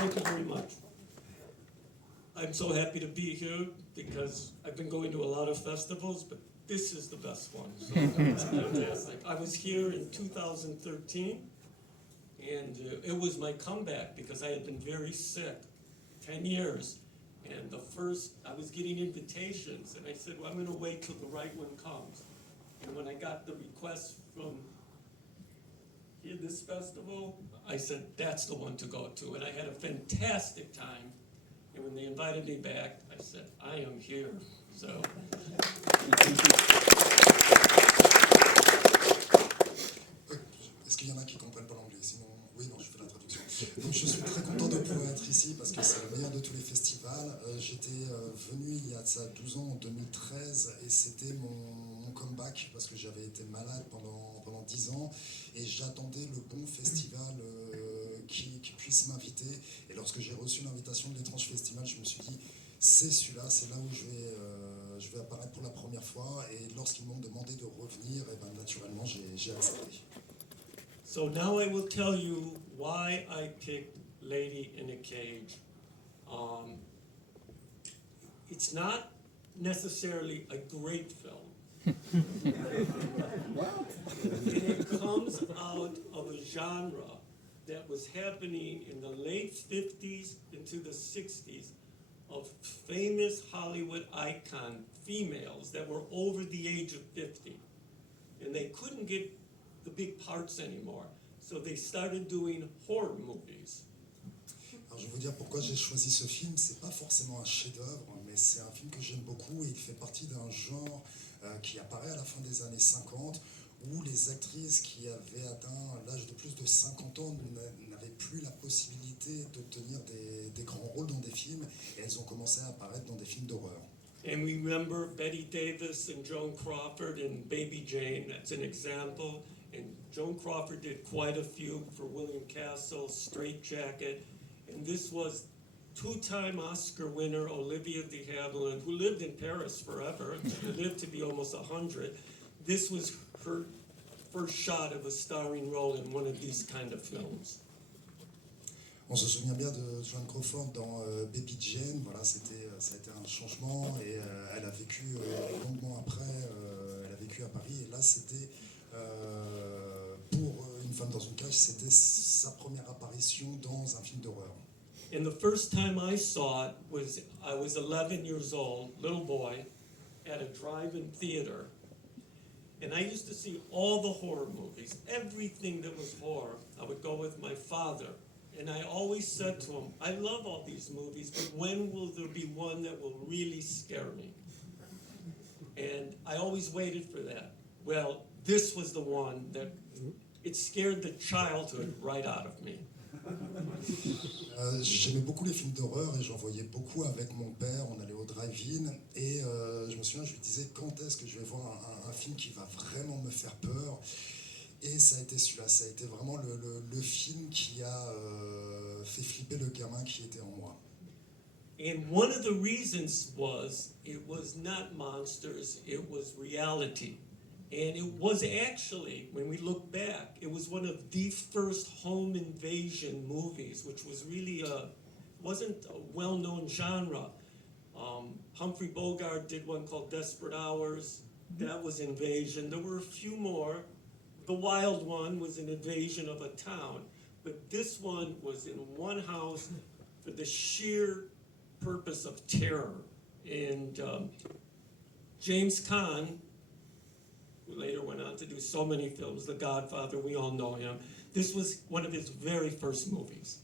Thank you very much. I'm so happy to be here because I've been going to a lot of festivals, but this is the best one. So it's fantastic. I was here in 2013, and it was my comeback because I had been very sick, 10 years. And I was getting invitations, and I said, well, I'm going to wait till the right one comes. And when I got the request from this festival, I said, that's the one to go to. And I had a fantastic time. And when they invited me back, I said, I am here. So. Est-ce qu'il y en a qui ne comprennent pas l'anglais? Sinon, oui, non, je fais la traduction. Donc je suis très content de pouvoir être ici parce que c'est le meilleur de tous les festivals. J'étais venu il y a de ça 12 ans, en 2013, et c'était mon comeback parce que j'avais été malade pendant 10 ans et j'attendais le bon festival qui puisse m'inviter. Et lorsque j'ai reçu l'invitation de l'Étrange Festival, je me suis dit, c'est celui-là, c'est là où je vais apparaître pour la première fois. Et lorsqu'ils m'ont demandé de revenir, et ben, naturellement, j'ai accepté. So now I will tell you why I picked Lady in a Cage. It's not necessarily a great film. And it comes out of a genre that was happening in the late 50s into the 60s of famous Hollywood icon females that were over the age of 50. And they couldn't get the big parts anymore. So they started doing horror movies. Alors je vais vous dire pourquoi j'ai choisi ce film. C'est pas forcément un chef-d'œuvre, mais c'est un film que j'aime beaucoup et il fait partie d'un genre qui apparaît à la fin des années 50, où les actrices qui avaient atteint l'âge de plus de 50 ans n'avaient plus la possibilité d'obtenir des grands rôles dans des films, et elles ont commencé à apparaître dans des films d'horreur. And we remember Betty Davis and Joan Crawford in Baby Jane. That's an example. And Joan Crawford did quite a few for William Castle, Straight Jacket. And this was two-time Oscar winner Olivia de Havilland, who lived in Paris forever. She lived to be almost 100. This was her first shot of a starring role in one of these kind of films. On se souvient bien de Joan Crawford dans Baby Jane. Voilà, ça a été un changement, et elle a vécu longuement après. Elle a vécu à Paris, et là c'était pour Une femme dans une cage, c'était sa première apparition dans un film d'horreur. And the first time I saw it was I was 11 years old, little boy, at a drive-in theater. And I used to see all the horror movies, everything that was horror. I would go with my father. And I always said to him, I love all these movies, but when will there be one that will really scare me? And I always waited for that. Well, this was the one that it scared the childhood right out of me. J'aimais beaucoup les films d'horreur et j'en voyais beaucoup avec mon père. On allait au drive-in et je me souviens, je lui disais, quand est-ce que je vais voir un film qui va vraiment me faire peur? Et ça a été celui-là, ça a été vraiment le film qui a fait flipper le gamin qui était en moi. And one of the reasons was it was not monsters, it was reality. And it was actually, when we look back, it was one of the first home invasion movies, which was really wasn't a well-known genre. Humphrey Bogart did one called Desperate Hours. That was invasion. There were a few more. The Wild One was an invasion of a town. But this one was in one house for the sheer purpose of terror. And James Caan, who later went on to do so many films, The Godfather, we all know him. This was one of his very first movies.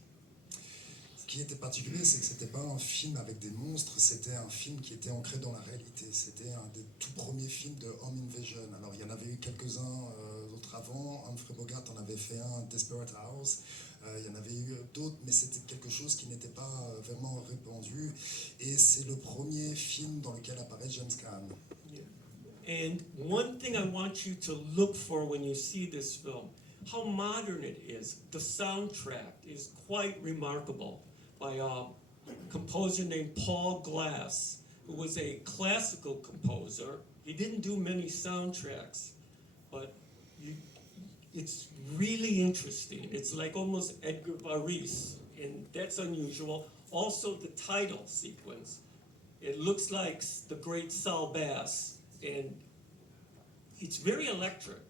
Ce qui était particulier, c'est que c'était pas un film avec des monstres, c'était un film qui était ancré dans la réalité. C'était un des tout premiers films de home invasion. Alors il y en avait eu quelques-uns d'autres avant. Humphrey Bogart en avait fait un, Desperate House. Il y en avait eu d'autres, mais c'était quelque chose qui n'était pas vraiment répandu. Et c'est le premier film dans lequel apparaît James Caan. And one thing I want you to look for when you see this film, how modern it is. The soundtrack is quite remarkable, by a composer named Paul Glass, who was a classical composer. He didn't do many soundtracks, but it's really interesting. It's like almost Edgar Varese. and that's unusual. Also, the title sequence. It looks like the great Saul Bass, and it's very electric.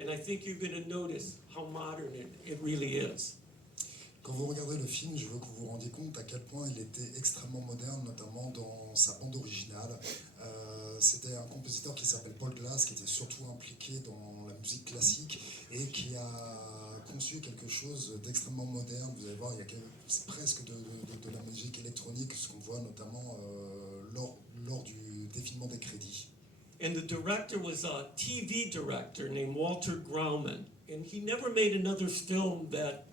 And I think you're going to notice how modern it really is. Quand vous regardez le film, je veux que vous vous rendiez compte à quel point il était extrêmement moderne, notamment dans sa bande originale. C'était un compositeur qui s'appelle Paul Glass, qui était surtout impliqué dans la musique classique et qui a conçu quelque chose d'extrêmement moderne. Vous allez voir, il y a presque de la musique électronique, ce qu'on voit notamment lors du défilement des crédits. And the director was a TV director named Walter Grauman, and he never made another film that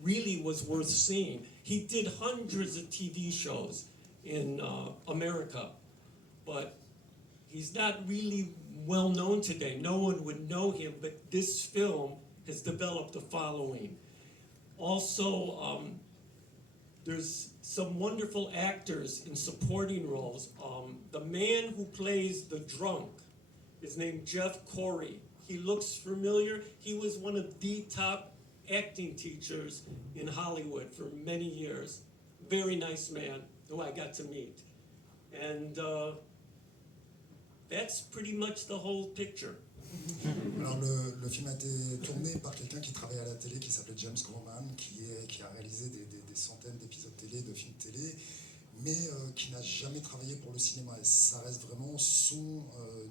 really was worth seeing. He did hundreds of TV shows in America, but he's not really well known today. No one would know him, but this film has developed a following. Also, there's some wonderful actors in supporting roles. The man who plays the drunk is named Jeff Corey. He looks familiar. He was one of the top acting teachers in Hollywood for many years. Very nice man who I got to meet. And that's pretty much the whole picture. Alors le film a été tourné par quelqu'un qui travaille à la télé qui s'appelait James Grauman, qui a réalisé des centaines d'épisodes télé, de films télé, mais qui n'a jamais travaillé pour le cinéma. Et ça reste vraiment son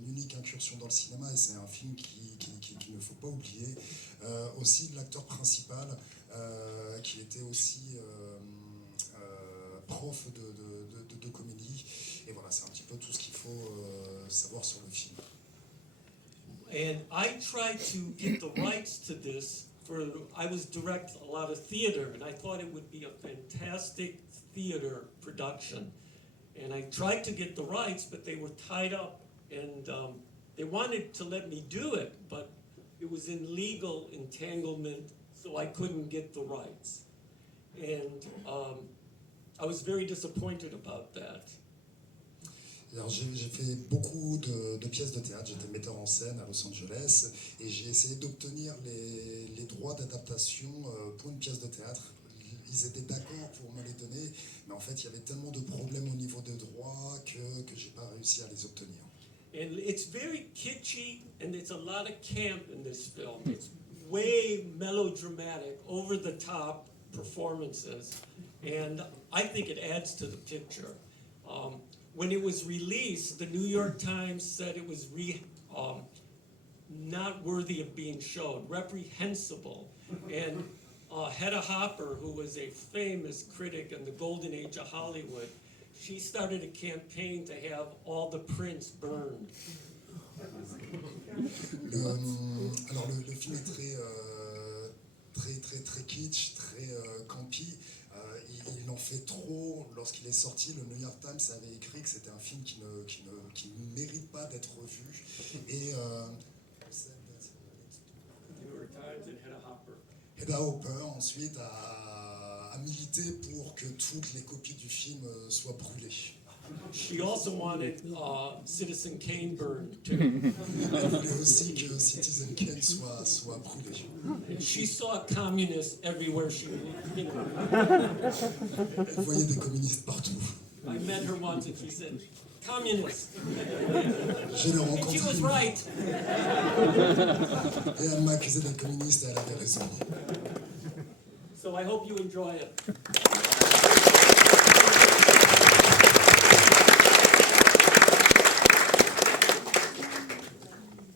unique incursion dans le cinéma, et c'est un film qu'il ne faut pas oublier. Aussi l'acteur principal, qui était aussi prof de comédie. Et voilà, c'est un petit peu tout ce qu'il faut savoir sur le film. And I tried to get the rights to this I was directing a lot of theater, and I thought it would be a fantastic theater production. And I tried to get the rights, but they were tied up, and they wanted to let me do it, but it was in legal entanglement, so I couldn't get the rights. And I was very disappointed about that. Alors j'ai fait beaucoup de pièces de théâtre, j'étais metteur en scène à Los Angeles et j'ai essayé d'obtenir les droits d'adaptation pour une pièce de théâtre. Ils étaient d'accord pour me les donner, mais en fait il y avait tellement de problèmes au niveau des droits que j'ai pas réussi à les obtenir. And it's very kitschy, and it's a lot of camp in this film. It's way melodramatic, over the top performances, and I think it adds to the picture. When it was released, the New York Times said it was not worthy of being shown, reprehensible. And Hedda Hopper, who was a famous critic in the golden age of Hollywood, she started a campaign to have all the prints burned. Alors le film est très kitsch, très campy. Il en fait trop. Lorsqu'il est sorti, le New York Times avait écrit que c'était un film qui ne mérite pas d'être revu. Et Hedda Hopper ensuite a milité pour que toutes les copies du film soient brûlées. She also wanted Citizen Kane burned too. Elle voulait aussi que Citizen Kane soit brûlé. She saw communists everywhere she, you know. Elle voyait des communistes partout. I met her once and she said, "Communist." Je l'ai And she was rencontrée right. et elle m'a accusé d'être communiste et elle avait raison. So I hope you enjoy it.